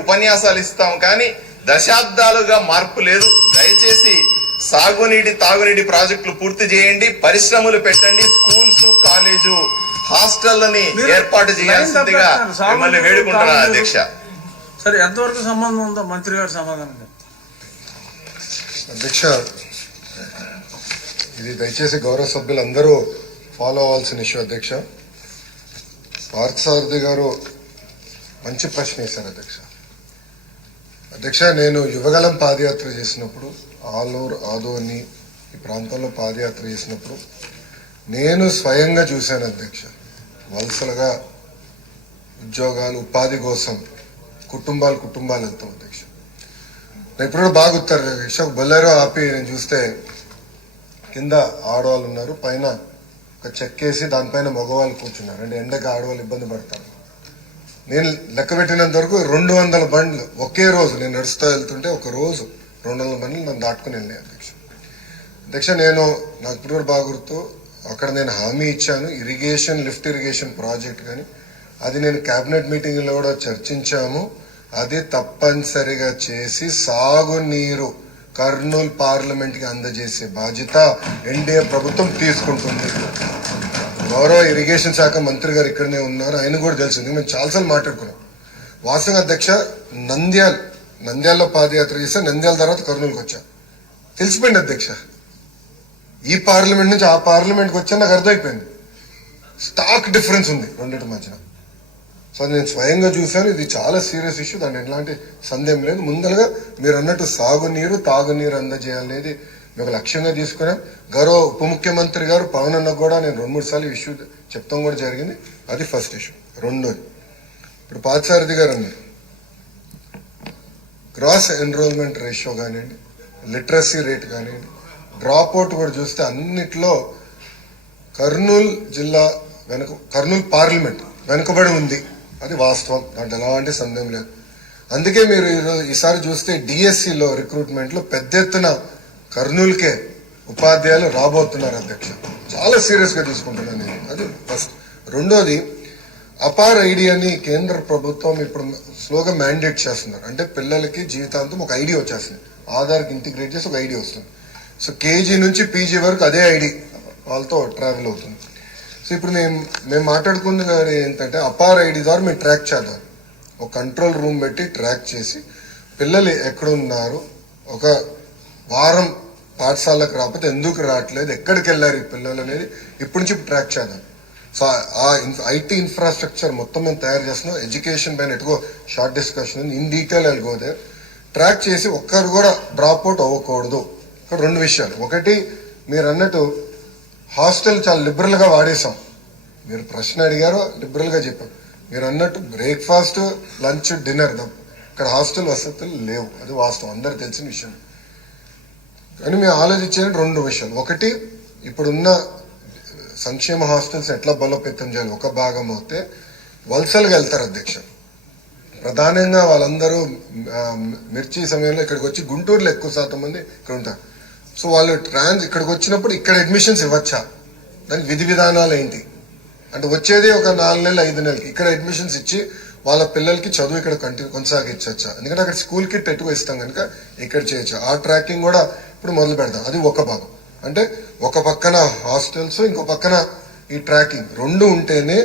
ఉపన్యాసాలు ఇస్తాం కానీ దశాబ్దాలుగా మార్పు లేదు. దయచేసి సాగునీటి తాగునీటి ప్రాజెక్టులు పూర్తి చేయండి, పరిశ్రమలు పెట్టండి, స్కూల్స్ కాలేజు హాస్టల్ని ఏర్పాటు చేయాల్సిందిగా మిమ్మల్ని వేడుకుంటున్నాను అధ్యక్ష. సరే, ఎంతవరకు సంబంధం ఉందో మంత్రి గారు సమాధానం. అధ్యక్ష, ఇది దయచేసి గౌరవ సభ్యులు అందరూ ఫాలో అవ్వాల్సిన ఇష్యూ. అధ్యక్ష, పార్థసారథి గారు మంచి ప్రశ్న వేశారు అధ్యక్ష. అధ్యక్ష, నేను యువగలం పాదయాత్ర చేసినప్పుడు ఆలూరు ఆదోని ఈ ప్రాంతంలో పాదయాత్ర చేసినప్పుడు నేను స్వయంగా చూశాను అధ్యక్ష. వలసలుగా ఉద్యోగాలు ఉపాధి కోసం కుటుంబాలు వెళ్తాం అధ్యక్ష. నేను ఇప్పుడు బాగా గుర్తారు అధ్యక్ష. బొల్లెరో ఆపి నేను చూస్తే కింద ఆడవాళ్ళు ఉన్నారు, పైన ఒక చెక్కేసి దానిపైన మగవాళ్ళు కూర్చున్నారు. అంటే ఎండకి ఆడవాళ్ళు ఇబ్బంది పడతారు. నేను లెక్క పెట్టినంత వరకు 200 బండ్లు ఒకే రోజు నేను నడుస్తూ వెళ్తుంటే ఒక రోజు 200 బండ్లు నన్ను దాటుకుని వెళ్ళాయి అధ్యక్ష. అధ్యక్ష, నాకు ఇప్పుడు బాగా గుర్తు, అక్కడ నేను హామీ ఇచ్చాను లిఫ్ట్ ఇరిగేషన్ ప్రాజెక్ట్ కానీ అది నేను కేబినెట్ మీటింగ్లో కూడా చర్చించాము. అది తప్పనిసరిగా చేసి సాగునీరు కర్నూలు పార్లమెంట్ కి అందజేసే బాధ్యత ఎన్డీఏ ప్రభుత్వం తీసుకుంటుంది. గౌరవ ఇరిగేషన్ శాఖ మంత్రి గారు ఇక్కడనే ఉన్నారు, ఆయన కూడా తెలిసింది. మేము చాలాసార్లు మాట్లాడుకున్నాం. వాస్తవంగా అధ్యక్ష, నంద్యాలలో పాదయాత్ర చేస్తే నంద్యాల తర్వాత కర్నూలుకి వచ్చా, తెలిసిపోయింది అధ్యక్ష. ఈ పార్లమెంట్ నుంచి ఆ పార్లమెంట్కి వచ్చా నాకు అర్థమైపోయింది. స్టాక్ డిఫరెన్స్ ఉంది రెండింటి మధ్యన. సో నేను స్వయంగా చూశాను. ఇది చాలా సీరియస్ ఇష్యూ, దాన్ని ఎలాంటి సందేహం లేదు. ముందరగా మీరు అన్నట్టు సాగునీరు తాగునీరు అందజేయాలనేది మేము లక్ష్యంగా తీసుకున్నాం. గౌరవ ఉప ముఖ్యమంత్రి గారు పవన్ అన్న కూడా నేను 2-3 సార్లు ఇష్యూ చెప్తాం కూడా జరిగింది. అది ఫస్ట్ ఇష్యూ. రెండోది, ఇప్పుడు పార్థసారథి గారు అన్నారు, గ్రాస్ ఎన్రోల్మెంట్ రేషియో కానివ్వండి, లిటరసీ రేట్ కానివ్వండి, డ్రాప్ అవుట్ కూడా చూస్తే అన్నిట్లో కర్నూలు జిల్లా కర్నూలు పార్లమెంట్ వెనుకబడి ఉంది. అది వాస్తవం, దాంట్లో ఎలాంటి సందేహం లేదు. అందుకే మీరు ఈసారి చూస్తే డిఎస్సిలో రిక్రూట్మెంట్లో పెద్ద ఎత్తున కర్నూలుకే ఉపాధ్యాయులు రాబోతున్నారు అధ్యక్ష. చాలా సీరియస్ గా తీసుకుంటున్నాను నేను. అది ఫస్ట్. రెండోది, అపార్ ఐడి అని కేంద్ర ప్రభుత్వం ఇప్పుడు స్లోగా మ్యాండేట్ చేస్తున్నారు. అంటే పిల్లలకి జీవితాంతం ఒక ఐడి వచ్చేస్తుంది, ఆధార్కి ఇంటిగ్రేట్ చేసి ఒక ఐడి వస్తుంది. సో కేజీ నుంచి పీజీ వరకు అదే ఐడి వాళ్ళతో ట్రావెల్ అవుతుంది. సో ఇప్పుడు మేము మాట్లాడుకున్నది ఏంటంటే అపార్ ఐడి ద్వారా మేము ట్రాక్ చేద్దాం. ఒక కంట్రోల్ రూమ్ పెట్టి ట్రాక్ చేసి పిల్లలు ఎక్కడున్నారు, ఒక వారం పాఠశాలకు రాకపోతే ఎందుకు రావట్లేదు, ఎక్కడికి వెళ్ళారు ఈ పిల్లలు అనేది ఇప్పటి నుంచి ట్రాక్ చేద్దాం. సో ఆ ఐటీ ఇన్ఫ్రాస్ట్రక్చర్ మొత్తం మేము తయారు చేస్తున్నాం. ఎడ్యుకేషన్ పైన ఎటుకో షార్ట్ డిస్కషన్ ఇన్ డీటెయిల్ వెళ్ళిపోతే ట్రాక్ చేసి ఒక్కరు కూడా డ్రాప్ అవుట్ అవ్వకూడదు. ఇక్కడ 2 విషయాలు. ఒకటి, మీరు అన్నట్టు హాస్టల్ చాలా లిబరల్ గా వాడేసాం. మీరు ప్రశ్న అడిగారో లిబరల్ గా చెప్పాం. మీరు అన్నట్టు బ్రేక్ఫాస్ట్ లంచ్ డిన్నర్ ఇక్కడ హాస్టల్ వసతులు లేవు, అది వాస్తవం, అందరు తెలిసిన విషయం. కానీ మేము ఆలోచించిన 2 విషయాలు. ఒకటి, ఇప్పుడున్న సంక్షేమ హాస్టల్స్ ఎట్లా బలోపేతం చేయాలి. ఒక భాగం అయితే వలసలుగా వెళ్తారు అధ్యక్ష. ప్రధానంగా వాళ్ళందరూ మిర్చి సమయంలో ఇక్కడికి వచ్చి గుంటూరులో ఎక్కువ శాతం మంది ఇక్కడ ఉంటారు. సో వాళ్ళు ఇక్కడికి వచ్చినప్పుడు ఇక్కడ అడ్మిషన్స్ ఇవ్వచ్చా, దానికి విధి విధానాలు ఏంటి అంటే వచ్చేది ఒక 4 నెలలు 5 నెలలకి ఇక్కడ అడ్మిషన్స్ ఇచ్చి వాళ్ళ పిల్లలకి చదువు ఇక్కడ కొనసాగించచ్చా. ఎందుకంటే అక్కడ స్కూల్ కిట్ ఎక్కువ ఇస్తాం కనుక ఇక్కడ చేయొచ్చు. ఆ ట్రాకింగ్ కూడా ఇప్పుడు మొదలు పెడతాం. అది ఒక భాగం. అంటే ఒక పక్కన హాస్టల్స్, ఇంకో పక్కన ఈ ట్రాకింగ్ 2 ఉంటేనే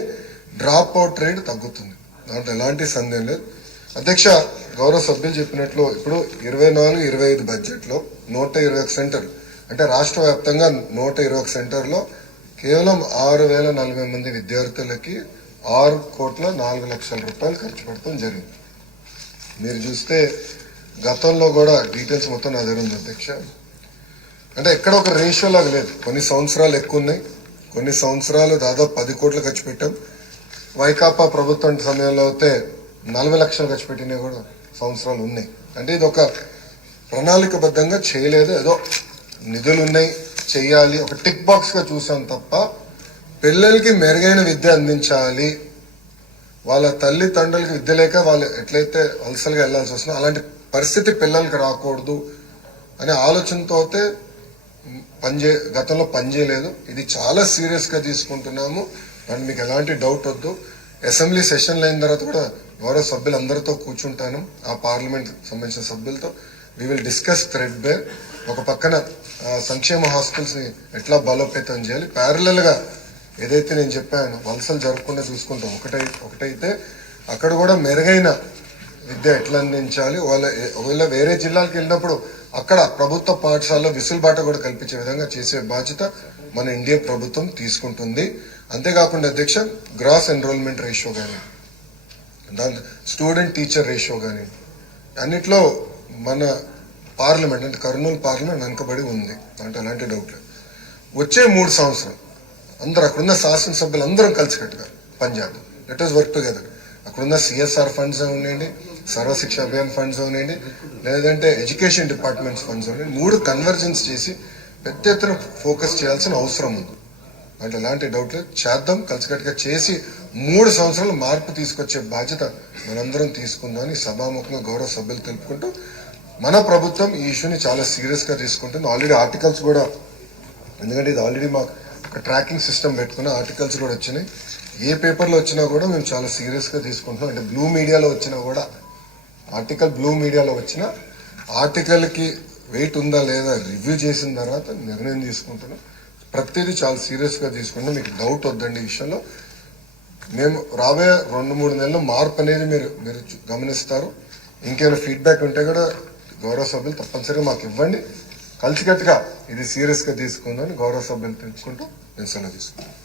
డ్రాప్ అవుట్ రేట్ తగ్గుతుంది, దాంట్లో ఎలాంటి సందేహం లేదు అధ్యక్ష. గౌరవ సభ్యులు చెప్పినట్లు ఇప్పుడు 24-25 బడ్జెట్ లో 121 సెంటర్లు, అంటే రాష్ట్ర వ్యాప్తంగా 121 సెంటర్లో కేవలం 6,040 మంది విద్యార్థులకి 6,04,00,000 రూపాయలు ఖర్చు పెడతాం జరిగింది. మీరు చూస్తే గతంలో కూడా డీటెయిల్స్ మొత్తం నా దగ్గర ఉంది అధ్యక్ష. అంటే ఎక్కడ ఒక రేషియో లాగా లేదు. కొన్ని సంవత్సరాలు ఎక్కువ ఉన్నాయి, కొన్ని సంవత్సరాలు దాదాపు 10 కోట్లు ఖర్చు పెట్టాం. వైకాపా ప్రభుత్వం సమయంలో అయితే 40 లక్షలు ఖర్చు పెట్టినవి కూడా సంవత్సరాలు ఉన్నాయి. అంటే ఇది ఒక ప్రణాళికబద్ధంగా చేయలేదు, ఏదో నిధులు ఉన్నాయి చెయ్యాలి ఒక టిక్ బాక్స్ గా చూసాం తప్ప పిల్లలకి మెరుగైన విద్య అందించాలి, వాళ్ళ తల్లిదండ్రులకి విద్య లేక వాళ్ళు ఎట్లయితే వలసలుగా వెళ్లాల్సి వస్తుందో అలాంటి పరిస్థితి పిల్లలకి రాకూడదు అనే ఆలోచనతో అయితే గతంలో పనిచేయలేదు. ఇది చాలా సీరియస్ గా తీసుకుంటున్నాము, అండ్ మీకు ఎలాంటి డౌట్ వద్దు. అసెంబ్లీ సెషన్ అయిన తర్వాత కూడా గౌరవ సభ్యులందరితో కూర్చుంటాను, ఆ పార్లమెంట్ సంబంధించిన సభ్యులతో. We will discuss threadbare. ఒక పక్కన సంక్షేమ హాస్టల్స్ ని ఎట్లా బలోపేతం చేయాలి, ప్యారలల్ గా ఏదైతే నేను చెప్పాను వలసలు జరగకుండా చూసుకుంటాం. ఒకటైతే అక్కడ కూడా మెరుగైన విద్య ఎట్లా అందించాలి, ఒకవేళ వేరే జిల్లాలకు వెళ్ళినప్పుడు అక్కడ ప్రభుత్వ పాఠశాలలో విసులుబాట కూడా కల్పించే విధంగా చేసే బాధ్యత మన ఇండియా ప్రభుత్వం తీసుకుంటుంది. అంతేకాకుండా అధ్యక్ష, గ్రాస్ ఎన్రోల్మెంట్ రేషియో కానీ, దాని స్టూడెంట్ టీచర్ రేషియో కానీ, అన్నిట్లో మన పార్లమెంట్ అంటే కర్నూలు పార్లమెంట్ వెనుకబడి ఉంది అంటే అలాంటి డౌట్ లేదు. వచ్చే 3 సంవత్సరాలు అందరూ అక్కడున్న శాసనసభ్యులు అందరం కలిసికట్టుగా పనిచేద్దాం. Let us work together. అక్కడున్న సిఎస్ఆర్ ఫండ్స్ ఉన్నాయండి, సర్వశిక్ష అభియాన్ ఫండ్స్ ఉన్నాయండి, లేదంటే ఎడ్యుకేషన్ డిపార్ట్మెంట్స్ ఫండ్స్ ఉన్నాయండి. 3 కన్వర్జెన్స్ చేసి పెద్ద ఎత్తున ఫోకస్ చేయాల్సిన అవసరం ఉంది. అంటే ఎలాంటి డౌట్ లేదు, చేద్దాం. కలిసికట్టుగా చేసి 3 సంవత్సరాలు మార్పు తీసుకొచ్చే బాధ్యత మనందరం తీసుకుందామని సభాముఖంగా గౌరవ సభ్యులు తెలుపుకుంటూ, మన ప్రభుత్వం ఈ ఇష్యూని చాలా సీరియస్ గా తీసుకుంటుంది. ఆల్రెడీ ఆర్టికల్స్ కూడా, ఎందుకంటే ఇది ఆల్రెడీ మాకు ఒక ట్రాకింగ్ సిస్టమ్ పెట్టుకున్న ఆర్టికల్స్ కూడా వచ్చినాయి. ఏ పేపర్లో వచ్చినా కూడా మేము చాలా సీరియస్ గా తీసుకుంటున్నాం. అంటే బ్లూ మీడియాలో వచ్చినా కూడా, బ్లూ మీడియాలో వచ్చిన ఆర్టికల్ కి వెయిట్ ఉందా లేదా రివ్యూ చేసిన తర్వాత నిర్ణయం తీసుకుంటున్నాం. ప్రతిదీ చాలా సీరియస్ గా తీసుకుంటాం. మీకు డౌట్ వద్దండి ఈ విషయంలో. మేము రాబోయే 2-3 నెలల్లో మార్పు అనేది మీరు గమనిస్తారు. ఇంకేమైనా ఫీడ్బ్యాక్ ఉంటే కూడా గౌరవ సభ్యులు తప్పనిసరిగా మాకు ఇవ్వండి. కలిసికట్టుగా ఇది సీరియస్ గా తీసుకుందని గౌరవ సభ్యులు తెలుసుకుంటూ నేను సెలవు తీసుకుంటాను.